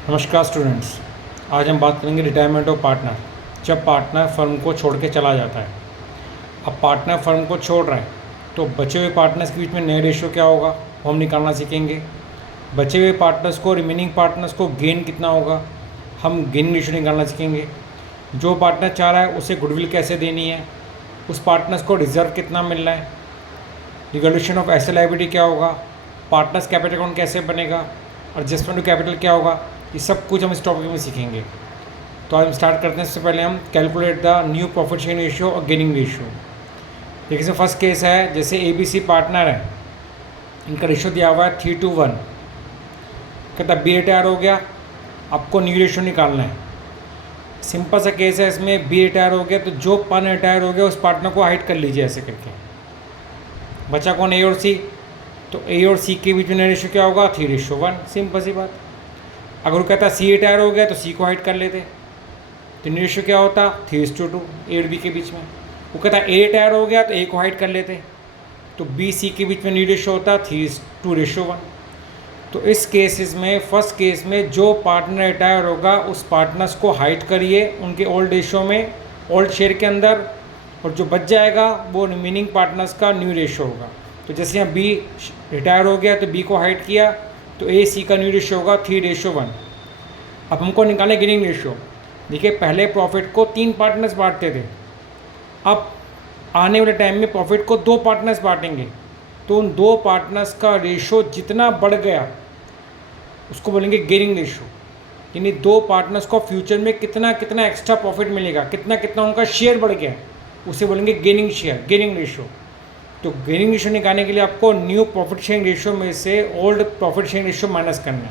नमस्कार स्टूडेंट्स। आज हम बात करेंगे रिटायरमेंट ऑफ पार्टनर। जब पार्टनर फर्म को छोड़ के चला जाता है, अब पार्टनर फर्म को छोड़ रहा है तो बचे हुए पार्टनर्स के बीच में नए रेशियो क्या होगा वो हम निकालना सीखेंगे। बचे हुए पार्टनर्स को, रिमेनिंग पार्टनर्स को गेन कितना होगा, हम गेन रेशियो निकालना सीखेंगे। जो पार्टनर चाह रहा है उसे गुडविल कैसे देनी है, उस पार्टनर्स को रिजर्व कितना मिल रहा है, रिवोल्यूशन ऑफ एसेट लायबिलिटी क्या होगा, पार्टनर्स कैपिटल अकाउंट कैसे बनेगा, एडजस्टमेंट टू कैपिटल क्या होगा, ये सब कुछ हम इस टॉपिक में सीखेंगे। तो आज हम स्टार्ट करते हैं। इससे पहले हम calculate the new profit sharing ratio और गेनिंग रेशियो। देखिए, इसमें फर्स्ट केस है, जैसे ABC पार्टनर है, इनका रेशियो दिया हुआ है 3:1। कहता बी रिटायर हो गया, आपको न्यू रेशियो निकालना है। सिंपल सा केस है, इसमें बी रिटायर हो गया तो जो पार्टनर रिटायर हो गया उस पार्टनर को हाइड कर लीजिए ऐसे करके। बचा कौन, A और C, तो A और C के बीच में रेशियो क्या होगा, 3:1। सिंपल सी बात। अगर वो कहता C रिटायर हो गया तो C को हाइड कर लेते, तो न्यू रेशियो क्या होता, 3:2, A और B के बीच में। वो कहता A रिटायर हो गया तो A को हाइड कर लेते, तो B C के बीच में न्यू रेशियो होता 3:1। तो इस केसेस में, फर्स्ट केस में जो पार्टनर रिटायर होगा उस पार्टनर्स को हाइड करिए उनके ओल्ड रेशियो में, ओल्ड शेयर के अंदर, और जो बच जाएगा वो रिमेनिंग पार्टनर्स का न्यू रेशियो होगा। तो जैसे यहाँ B रिटायर हो गया तो B को हाइड किया, तो A C का न्यू रेशियो होगा 3:1। अब हमको निकालें गेनिंग रेशियो। देखिए, पहले प्रॉफिट को 3 पार्टनर्स बांटते थे, अब आने वाले टाइम में प्रॉफिट को 2 पार्टनर्स बांटेंगे, तो उन 2 पार्टनर्स का रेशियो जितना बढ़ गया उसको बोलेंगे गेनिंग रेशियो। यानी 2 पार्टनर्स को फ्यूचर में कितना कितना एक्स्ट्रा प्रॉफिट मिलेगा, कितना कितना उनका शेयर बढ़ गया, उसे बोलेंगे गेनिंग शेयर, गेनिंग रेशियो। तो गेनिंग रेशियो निकालने के लिए आपको न्यू प्रॉफिट शेयरिंग रेशियो में से old profit sharing ratio minus करना है।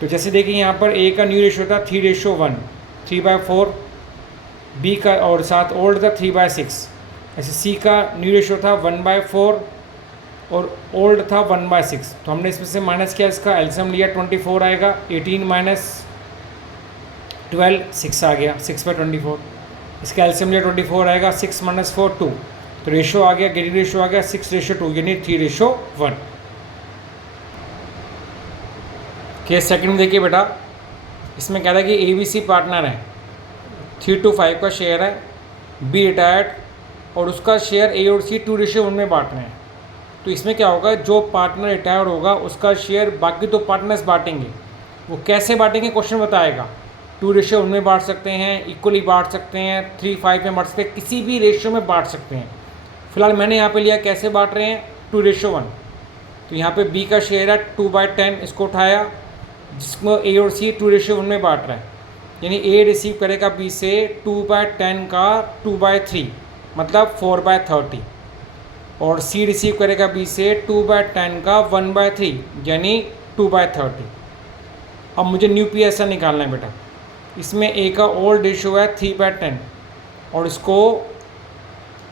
तो जैसे देखिए, यहाँ पर A का न्यू रेशियो था 3:1, 3/4, B का और साथ ओल्ड था 3/6। ऐसे C का न्यू रेशियो था 1/4 और ओल्ड था 1/6। तो हमने इसमें से माइनस किया, इसका एलसीएम लिया 24 आएगा, 18 - 12 6 आ गया, 6/24। इसका एलसीएम लिया 24 आएगा, 6 - 4 2। तो रेशियो आ गया, गेनिंग रेशियो आ गया 6:2, यानी 3:1। केस सेकंड में देखिए बेटा, इसमें कह रहा है कि ABC पार्टनर है, 3:5 का शेयर है, B रिटायर्ड और उसका शेयर A और C 2:1 में बांट रहे हैं। तो इसमें क्या होगा, जो पार्टनर रिटायर होगा उसका शेयर बाकी 2 पार्टनर्स बांटेंगे। वो कैसे बांटेंगे क्वेश्चन बताएगा। 2:1 में बांट सकते हैं, इक्वली बांट सकते हैं, 3:5 में बांट सकते हैं, किसी भी रेशियो में बांट सकते हैं। फिलहाल मैंने यहाँ पे लिया कैसे बांट रहे हैं, 2:1। तो यहाँ पे B का शेयर है 2/10, इसको उठाया, जिसको A और C 2:1 में बांट रहा है। यानी A रिसीव करेगा B से 2/10 का 2/3, मतलब 4/30, और C रिसीव करेगा B से 2/10 का 1/3, यानी 2/30। अब मुझे न्यू PSR निकालना है बेटा। इसमें A का ओल्ड रेशियो है 3/10 और इसको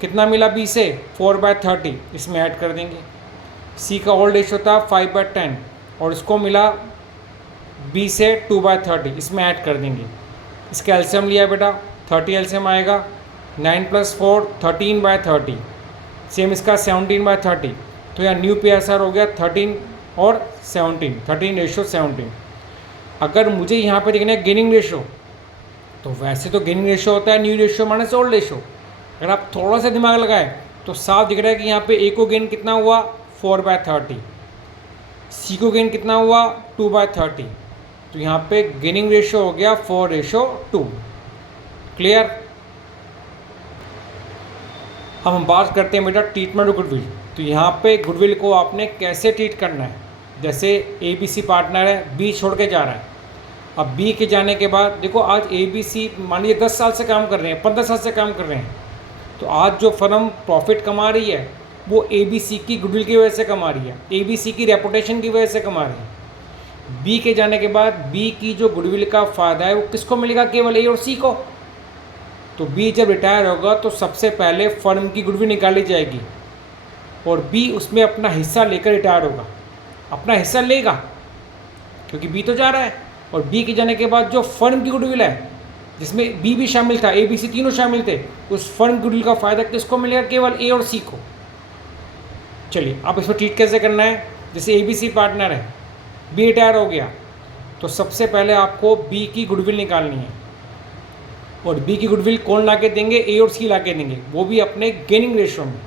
कितना मिला B से, 4/30, इसमें ऐड कर देंगे। C का ओल्ड रेशियो था 5/10 और इसको मिला B से 2/30, इसमें ऐड कर देंगे। इसका एलसीएम लिया बेटा, 30 एलसीएम आएगा, 9 + 4 13/30, सेम इसका 17/30। तो यहाँ न्यू PSR हो गया 13 और 17, 13:17। अगर मुझे यहाँ पे देखना है गेनिंग रेशियो, तो वैसे तो गेनिंग रेशियो होता है new ratio minus old ratio. अगर आप थोड़ा सा दिमाग लगाएं तो साफ दिख रहा है कि यहाँ पे A को गेन कितना हुआ, 4/30, C को गेन कितना हुआ, 2/30। तो यहाँ पे गेनिंग रेशियो हो गया 4:2। क्लियर। अब हम बात करते हैं बेटा ट्रीटमेंट ऑफ गुडविल। तो यहाँ पे गुडविल को आपने कैसे ट्रीट करना है। जैसे ABC पार्टनर है, B छोड़ के जा रहा है। अब B के जाने के बाद देखो, आज ABC मान लीजिए 10 साल से काम कर रहे हैं, 15 साल से काम कर रहे हैं, तो आज जो फर्म प्रॉफिट कमा रही है वो ABC की गुडविल की वजह से कमा रही है, ABC की रेपुटेशन की वजह से कमा रही है। B के जाने के बाद B की जो गुडविल का फ़ायदा है वो किसको मिलेगा, केवल A और C को। तो B जब रिटायर होगा तो सबसे पहले फर्म की गुडविल निकाली जाएगी और B उसमें अपना हिस्सा लेकर रिटायर होगा, अपना हिस्सा लेगा, क्योंकि B तो जा रहा है। और B के जाने के बाद जो फर्म की गुडविल है, जिसमें B भी शामिल था, ABC तीनों शामिल थे, उस फर्म की गुडविल का फ़ायदा किसको मिलेगा, केवल A और C को। चलिए अब इसको ट्रीट कैसे करना है। जैसे ABC पार्टनर है, B रिटायर हो गया, तो सबसे पहले आपको बी की गुडविल निकालनी है, और बी की गुडविल कौन ला के देंगे? ए और सी ला के देंगे, वो भी अपने गेनिंग रेशियो में,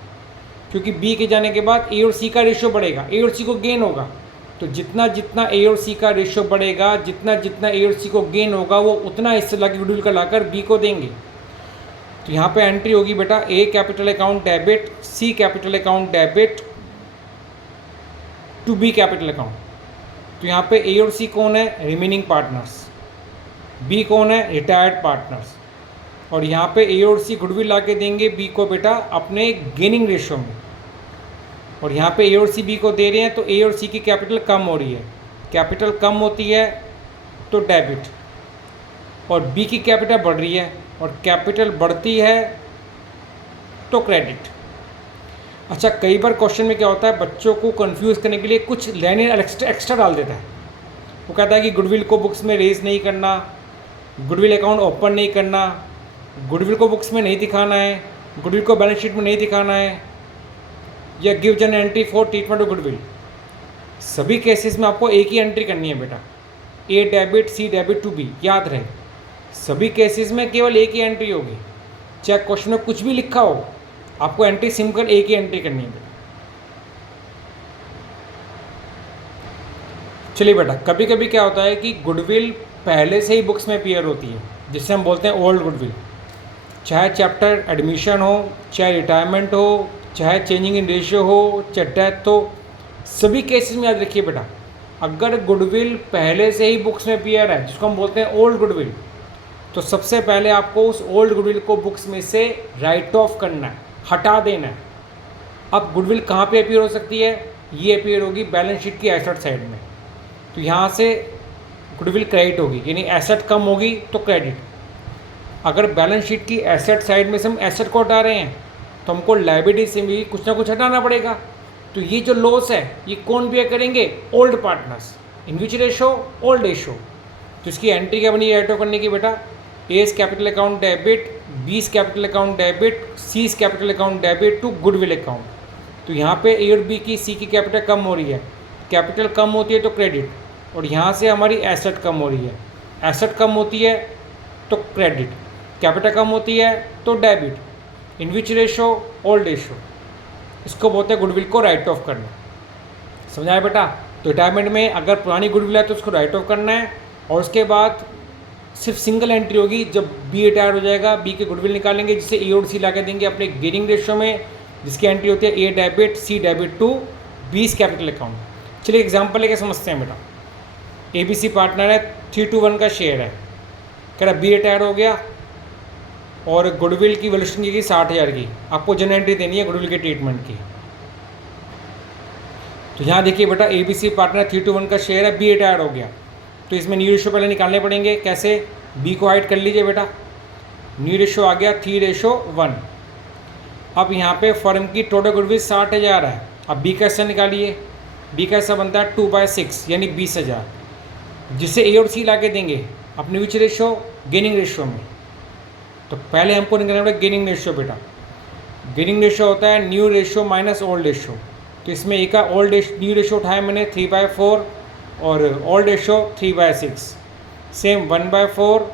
क्योंकि बी के जाने के बाद ए और सी का रेशियो बढ़ेगा, ए और सी को गेन होगा। तो जितना जितना ए और सी का रेशियो बढ़ेगा, जितना जितना ए और सी को गेन होगा, वो उतना हिस्सा ला के गुडविल का लाकर बी को देंगे। तो यहाँ पे एंट्री होगी बेटा A capital account debit, C capital account debit to B capital account. तो यहाँ पे ए और सी कौन है? Remaining partners. बी कौन है? Retired partners. और यहाँ पे ए और सी गुडविल ला के देंगे बी को बेटा अपने गेनिंग रेशियो में, और यहाँ पे ए और सी बी को दे रहे हैं, तो ए और सी की कैपिटल कम हो रही है, कैपिटल कम होती है तो डेबिट, और बी की कैपिटल बढ़ रही है और कैपिटल बढ़ती है तो क्रेडिट। अच्छा, कई बार क्वेश्चन में क्या होता है, बच्चों को कंफ्यूज करने के लिए कुछ लाइन एक्स्ट्रा डाल देता है। वो कहता है कि गुडविल को बुक्स में रेज नहीं करना, गुडविल अकाउंट ओपन नहीं करना, गुडविल को बुक्स में नहीं दिखाना है, गुडविल को बैलेंस शीट में नहीं दिखाना है, या give an entry for treatment of goodwill. सभी केसेस में आपको एक ही एंट्री करनी है बेटा, A debit C debit to B. याद रहे, सभी केसेस में केवल एक ही एंट्री होगी, चाहे क्वेश्चन में कुछ भी लिखा हो, आपको एंट्री सिंपल एक ही एंट्री करनी है बेटा। चलिए बेटा, कभी कभी क्या होता है कि गुडविल पहले से ही बुक्स में अपीयर होती है, जिससे हम बोलते हैं ओल्ड गुडविल। चाहे चैप्टर एडमिशन हो, चाहे रिटायरमेंट हो, चाहे चेंजिंग इन रेशियो हो, चाहे डेथ हो, सभी केसेस में याद रखिए बेटा, अगर गुडविल पहले से ही बुक्स में अपीयर है, जिसको हम बोलते हैं ओल्ड गुडविल, तो सबसे पहले आपको उस ओल्ड गुडविल को बुक्स में से राइट ऑफ करना है, हटा देना है। अब गुडविल कहाँ पे अपीयर हो सकती है? ये अपीयर होगी बैलेंस शीट की एसेट साइड में, तो यहाँ से गुडविल क्रेडिट होगी, यानी एसेट कम होगी तो क्रेडिट। अगर बैलेंस शीट की एसेट साइड में से हम एसेट को हटा रहे हैं, तो हमको लायबिलिटी से भी कुछ ना कुछ हटाना पड़ेगा। तो ये जो लॉस है, ये कौन बियर करेंगे? Old partners. In which ratio? Old ratio. तो इसकी एंट्री क्या बनी राइट ऑफ करने की बेटा? A's capital account debit, B's capital account debit, C's capital account debit to goodwill account. तो यहाँ पे ए और बी की, सी की कैपिटल कम हो रही है, कैपिटल कम होती है तो क्रेडिट, और यहाँ से हमारी एसेट कम हो रही है, एसेट कम होती है तो क्रेडिट, कैपिटल कम होती है तो debit. In which ratio? Old ratio. इसको बोलते हैं गुडविल को राइट ऑफ करना। समझाया बेटा? तो रिटायरमेंट में अगर पुरानी गुडविल है तो उसको राइट ऑफ करना है, और उसके बाद सिर्फ सिंगल एंट्री होगी, जब बी रिटायर हो जाएगा, बी के गुडविल निकालेंगे, जिससे ए और सी ला के देंगे अपने गेनिंग रेशियो में, जिसकी एंट्री होती है A debit C debit to B's capital account. चलिए एग्जाम्पल लेके समझते हैं बेटा। ए बी सी पार्टनर है, 3:1 का शेयर है, कह रहा बी रिटायर हो गया और गुडविल की वैल्यूएशन की 60,000 की, आपको जनरल एंट्री देनी है गुडविल के ट्रीटमेंट की। तो यहाँ देखिए बेटा, ए बी सी पार्टनर 3:1 का शेयर है, बी रिटायर हो गया, तो इसमें न्यू रेशो पहले निकालने पड़ेंगे। कैसे? बी को हाइड कर लीजिए बेटा, न्यू रेशो आ गया 3:1। अब यहाँ पे फर्म की टोटल गुडविल 60,000 है। अब बी का हिस्सा निकालिए, बी का हिस्सा बनता है 2/6 यानी 20,000, जिसे ए और सी ला के देंगे अपने विच रेशो? गेनिंग रेशो में। तो पहले हमको निकालना पड़ेगा गेनिंग रेशो बेटा। गेनिंग रेशो होता है new ratio minus old ratio. तो इसमें एक का न्यू रेशो उठाया मैंने 3/4 और ओल्ड रेशो 3/6, सेम 1/4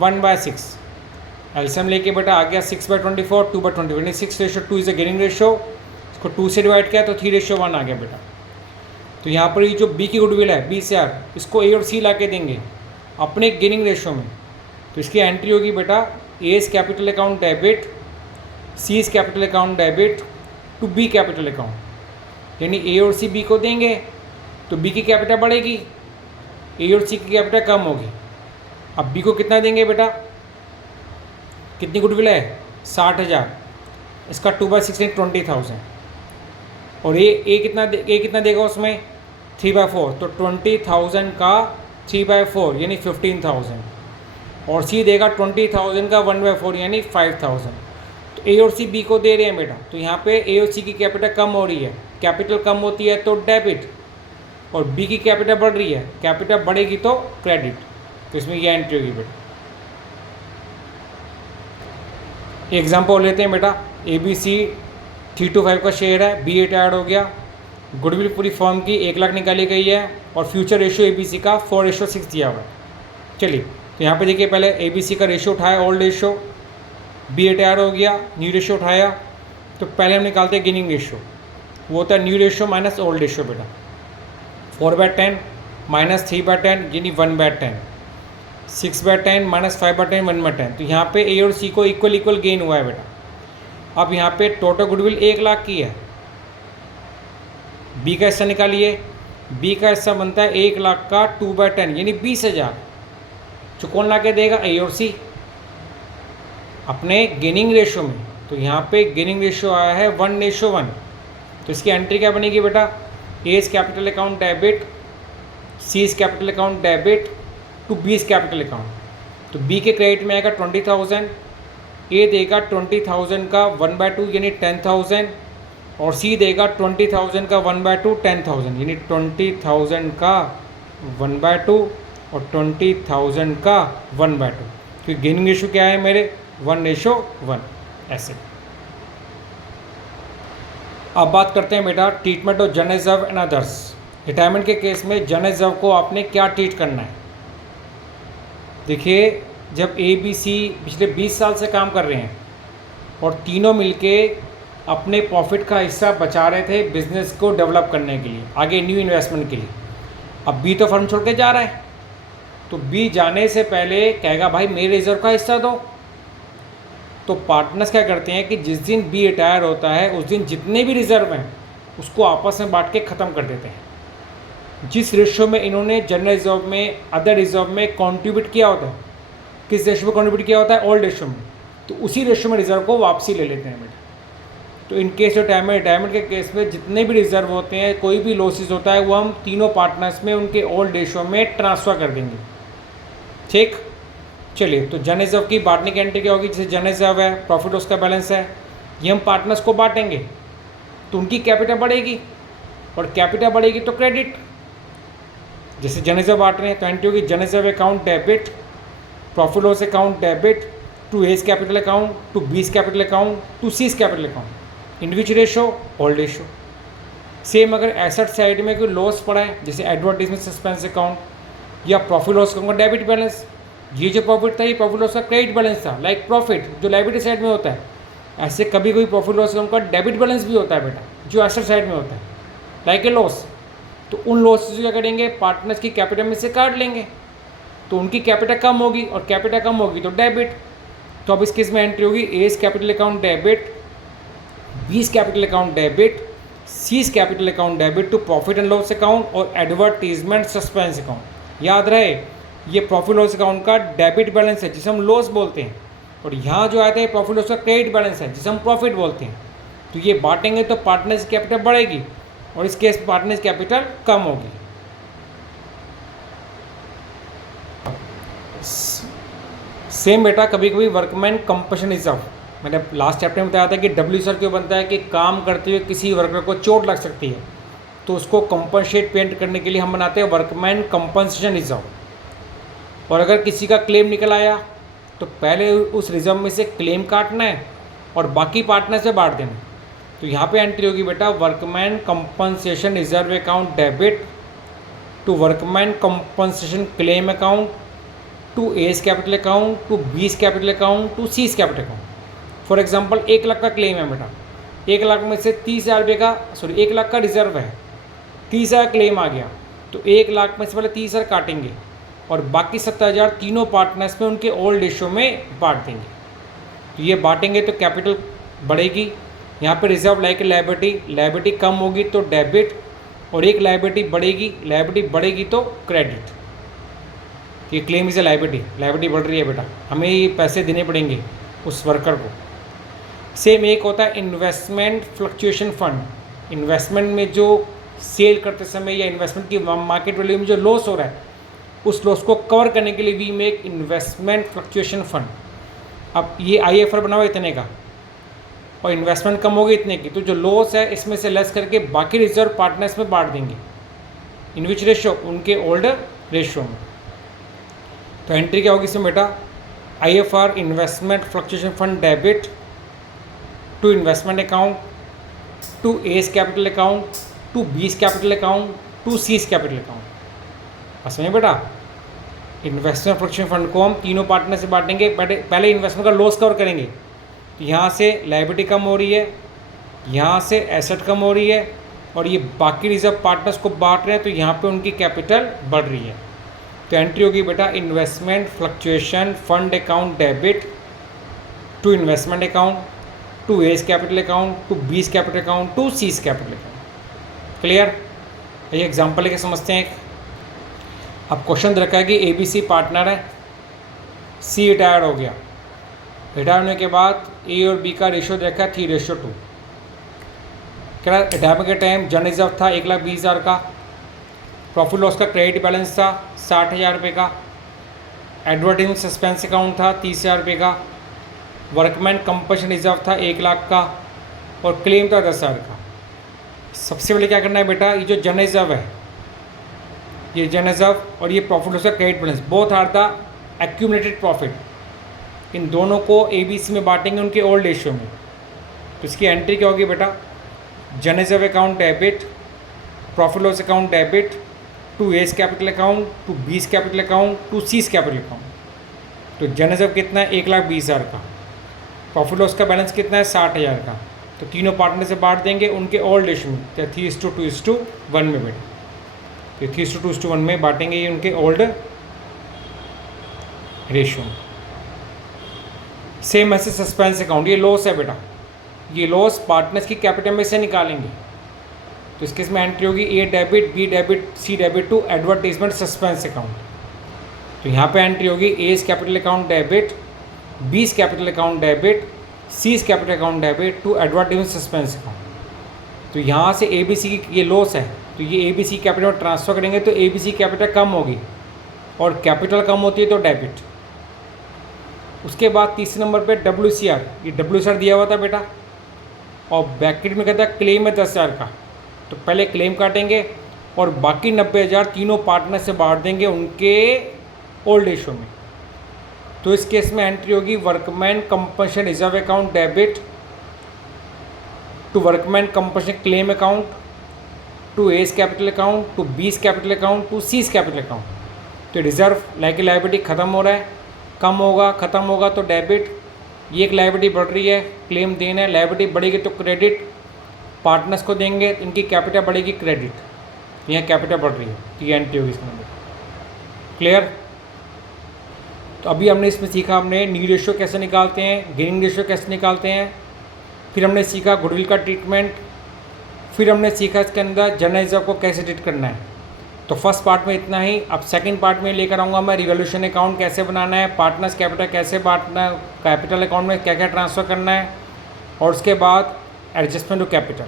1/6। एल्सियम लेके बेटा आ गया 6/24 2/24 यानी 6:2 इज अ गेनिंग रेशो। इसको 2 से डिवाइड किया तो 3:1 आ गया बेटा। तो यहाँ पर ये जो बी की गुडविल है 20,000, इसको ए और सी ला के देंगे अपने गेनिंग रेशो में। तो इसकी एंट्री होगी बेटा A's capital account debit C's capital account debit to B capital account, यानी ए और सी बी को देंगे तो बी की कैपिटल बढ़ेगी, ए और सी की कैपिटल कम होगी। अब बी को कितना देंगे बेटा? कितनी गुडविल है? 60,000, इसका 2/6 यानी 20,000, और ए कितना देगा उसमें? 3/4, तो 20,000 का 3/4 यानी 15,000, और सी देगा 20,000 का 1/4 यानी 5,000। तो ए और सी बी को दे रहे हैं बेटा, तो यहाँ पे ए और सी की कैपिटल कम हो रही है, कैपिटल कम होती है तो डेबिट, और बी की कैपिटल बढ़ रही है, कैपिटल बढ़ेगी तो क्रेडिट। तो इसमें ये एंट्री होगी बेटा। एग्जाम्पल लेते हैं बेटा, ए बी सी 3/5 का शेयर है, बी रिटायर्ड हो गया, गुडविल पूरी फर्म की 1 लाख निकाली गई है और फ्यूचर रेशियो ABC का 4:6 दिया हुआ है। चलिए तो यहाँ पे देखिए, पहले ABC का रेशियो उठाया, ओल्ड रेशियो, बी रिटायर हो गया, न्यू रेशियो उठाया। तो पहले हम निकालते हैं गेनिंग रेशियो, वो होता है new ratio minus old ratio बेटा। 4/10 माइनस 3/10 यानी 1/10, 6/10 माइनस 5/10 1/10। तो यहाँ पे A और C को इक्वल इक्वल गेन हुआ है बेटा। अब यहाँ पे टोटल गुडविल 1 लाख की है, B का हिस्सा निकालिए। B का हिस्सा बनता है 1 लाख का 2/10 यानी 20,000। जो कौन ला के देगा? A और C अपने गेनिंग रेशियो में। तो यहाँ पे गेनिंग रेशियो आया है 1:1। तो इसकी एंट्री क्या बनेगी बेटा? A is capital account debit, C is capital account debit to B is capital account. तो B के क्रेडिट में आएगा 20,000, A देगा 20,000 का 1/2 यानी 10,000 और C देगा 20,000 का 1/2 10,000 यानी 20,000 का 1/2 और 20,000 का 1/2। क्योंकि गेनिंग रेशियो क्या है मेरे? 1:1 ऐसे। अब बात करते हैं बेटा treatment of general reserve and others. Retirement के केस में जनरल रिजर्व को आपने क्या ट्रीट करना है? देखिए, जब ABC पिछले 20 साल से काम कर रहे हैं और तीनों मिलके अपने प्रॉफिट का हिस्सा बचा रहे थे बिजनेस को डेवलप करने के लिए, आगे न्यू इन्वेस्टमेंट के लिए। अब B तो फर्म छोड़ के जा रहा है, तो B जाने से पहले कहेगा भाई मेरे रिजर्व का हिस्सा दो। तो पार्टनर्स क्या करते हैं कि जिस दिन B रिटायर होता है उस दिन जितने भी रिजर्व हैं उसको आपस में बांट के ख़त्म कर देते हैं। जिस रेशियो में इन्होंने जनरल रिजर्व में, अदर रिजर्व में कंट्रीब्यूट किया होता है, किस रेशियो में कंट्रीब्यूट किया होता है? ओल्ड रेशियो में। तो उसी रेशियो में रिजर्व को वापसी ले लेते हैं बेटा। तो इन केस ऑफ रिटायरमेंट के केस में जितने भी रिजर्व होते हैं, कोई भी लॉसेज होता है, वो हम तीनों पार्टनर्स में उनके ओल्ड रेशियो में ट्रांसफ़र कर देंगे। ठीक, चलिए तो जनरल रिजर्व की बांटने की एंट्री क्या होगी? जैसे जनरल रिजर्व है, प्रॉफिट लॉस का बैलेंस है, ये हम पार्टनर्स को बांटेंगे तो उनकी कैपिटल बढ़ेगी और कैपिटल बढ़ेगी तो क्रेडिट। जैसे जनरल रिजर्व बांट रहे हैं तो एंट्री होगी general reserve account debit, profit loss account debit to A's capital account, to B's capital account, to C's capital account. In which ratio? Old ratio. Same अगर asset side में कोई loss पड़ा है, जैसे एडवर्टीजमेंट सस्पेंस अकाउंट या profit loss account का debit balance, ये जो प्रॉफिट था ये प्रॉफिट लॉस का क्रेडिट बैलेंस था, लाइक प्रॉफिट जो लायबिलिटी साइड में होता है। ऐसे कभी कोई प्रॉफिट लॉस अकाउंट का डेबिट बैलेंस भी होता है बेटा, जो एसेट साइड में होता है, लाइक ए लॉस। तो उन लॉस क्या करेंगे? पार्टनर्स की कैपिटल में से काट लेंगे, तो उनकी कैपिटल कम होगी और कैपिटल कम होगी तो डेबिट। तो अब इस केस में एंट्री होगी A's capital account debit, B's capital account debit, C's capital account debit to profit and loss account और एडवर्टीजमेंट सस्पेंस अकाउंट। याद रहे ये प्रॉफिट लॉस अकाउंट का डेबिट बैलेंस है जिसे हम लॉस बोलते हैं, और यहाँ जो आता है प्रॉफिट लॉस का क्रेडिट बैलेंस है जिसे हम प्रॉफिट बोलते हैं। तो ये बांटेंगे तो पार्टनर्स की कैपिटल बढ़ेगी और इस केस पार्टनर्स कैपिटल कम होगी। सेम बेटा कभी कभी वर्कमैन कंपनसेशन रिजर्व, मैंने लास्ट चैप्टर में बताया था कि WCR क्यों बनता है कि काम करते हुए किसी वर्कर को चोट लग सकती है तो उसको कंपनसेट पेमेंट करने के लिए हम बनाते हैं वर्कमैन कंपनसेशन रिजर्व। और अगर किसी का क्लेम निकल आया तो पहले उस रिजर्व में से क्लेम काटना है और बाकी पार्टनर से बांट देना। तो यहाँ पे एंट्री होगी बेटा workman compensation reserve account debit to workman compensation claim account to A's capital account, to B's capital account, to C's capital account. For example 1 lakh का क्लेम है बेटा, 1 लाख में से 30,000 रुपये का 1 लाख का रिजर्व है, 30,000 क्लेम आ गया तो 1 लाख में से पहले 30,000 काटेंगे और बाकी 70,000 तीनों पार्टनर्स में उनके ओल्ड रेशियो में बांट देंगे। तो ये बांटेंगे तो कैपिटल बढ़ेगी। यहाँ पे रिजर्व लाइक लायबिलिटी, लायबिलिटी कम होगी तो डेबिट और एक लायबिलिटी बढ़ेगी तो क्रेडिट। ये claim is a liability, liability बढ़ रही है बेटा, हमें ये पैसे देने पड़ेंगे उस वर्कर को। सेम एक होता है इन्वेस्टमेंट फ्लक्चुएशन फंड। इन्वेस्टमेंट में जो सेल करते समय या इन्वेस्टमेंट की मार्केट वैल्यू में जो लॉस हो रहा है उस लॉस को कवर करने के लिए we make investment fluctuation fund. अब ये IFR बना हुआ इतने का और इन्वेस्टमेंट कम होगी इतने की, तो जो लॉस है इसमें से लेस करके बाकी रिजर्व पार्टनर्स में बांट देंगे। In which ratio? उनके ओल्डर रेशियो में। तो एंट्री क्या होगी इसमें बेटा? IFR investment fluctuation fund debit to investment account to A's capital account to B's capital account to C's capital account. बस समझे बेटा, इन्वेस्टमेंट प्रोटेक्शन फंड को हम तीनों पार्टनर से बांटेंगे। पहले इन्वेस्टमेंट का लॉस कवर करेंगे, तो यहाँ से लायबिलिटी कम हो रही है, यहाँ से एसेट कम हो रही है, और ये बाकी रिजर्व पार्टनर्स को बांट रहे हैं, तो यहाँ पे उनकी कैपिटल बढ़ रही है। तो एंट्री होगी बेटा investment fluctuation fund account debit to investment account to A's capital account to B's capital account to C's capital account. Clear? ये एग्जाम्पल लेके समझते हैं। अब क्वेश्चन रखा है कि ABC पार्टनर है, C रिटायर्ड हो गया। रिटायर होने के बाद A और B का रेशियो देखा है 3:2। क्या रिटायरमेंट के टाइम जन रिजर्व था 1,20,000 का, प्रॉफिट लॉस का क्रेडिट बैलेंस था 60,000 रुपये का, एडवर्टाइजिंग सस्पेंस अकाउंट था 30,000 रुपये का, वर्कमैन कंपनसेशन रिजर्व था 1 लाख का, और क्लेम था 10,000 का। सबसे पहले क्या करना है बेटा, ये जो जन रिजर्व है, ये जन रिजर्व और ये प्रॉफिट लॉस का credit balance, both are the accumulated profit, इन दोनों को ABC में बांटेंगे उनके ओल्ड रेशियो में। तो इसकी एंट्री क्या होगी बेटा, जन reserve account debit, profit loss account debit to A's capital account to B's capital account to C's capital account. तो जन रिजर्व कितना है 1,20,000 का, प्रॉफिट लॉस का बैलेंस कितना है 60,000 का, तो तीनों पार्टनर से बांट देंगे उनके ओल्ड रेशियो में, 3:2:1 में बेटा। तो 3:2:1 में बांटेंगे ये उनके ओल्ड रेशियो में। सेम ऐसे सस्पेंस अकाउंट, ये लॉस है बेटा, ये लॉस पार्टनर्स की कैपिटल में से निकालेंगे। तो इस केस में एंट्री होगी A debit, B debit, C debit to advertisement suspense account. तो यहाँ पे एंट्री होगी A's capital account debit, B's capital account debit, C's capital account debit to advertisement suspense account. तो यहाँ से ABC की ये लॉस है, तो ये ABC कैपिटल में ट्रांसफ़र करेंगे तो ABC कैपिटल कम होगी, और कैपिटल कम होती है तो डेबिट। उसके बाद तीसरे नंबर पे WCR, ये WCR दिया हुआ था बेटा, और ब्रैकेट में कहता है क्लेम है 10,000 का, तो पहले क्लेम काटेंगे और बाकी 90,000 तीनों पार्टनर से बांट देंगे उनके ओल्ड रेशियो में। तो इस केस में एंट्री होगी workman compensation reserve account debit to workman compensation claim account to A's capital account to B's capital account to C's capital account. तो रिजर्व लायबिलिटी ख़त्म हो रहा है, कम होगा, ख़त्म होगा तो डेबिट, ये एक लायबिलिटी बढ़ रही है, क्लेम देना है, लायबिलिटी बढ़ेगी तो क्रेडिट पार्टनर्स को देंगे, इनकी कैपिटल बढ़ेगी क्रेडिट, यहाँ कैपिटल बढ़ रही है, तो ये एंट्री होगी इसमें। क्लियर? तो अभी हमने इसमें सीखा, हमने न्यू रेशियो कैसे निकालते हैं, गेनिंग रेशियो कैसे निकालते हैं, फिर हमने सीखा गुडविल का ट्रीटमेंट, फिर हमने सीखा इसके अंदर जन रिजर्व को कैसे ट्रीट करना है। तो फर्स्ट पार्ट में इतना ही। अब सेकंड पार्ट में लेकर आऊँगा मैं रिवॉल्यूशन अकाउंट कैसे बनाना है, पार्टनर्स कैपिटल कैसे बांटना है, कैपिटल अकाउंट में क्या क्या ट्रांसफ़र करना है, और उसके बाद एडजस्टमेंट टू कैपिटल।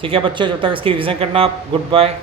ठीक है बच्चों, जब तक इसकी रिवीजन करना आप, गुड बाय।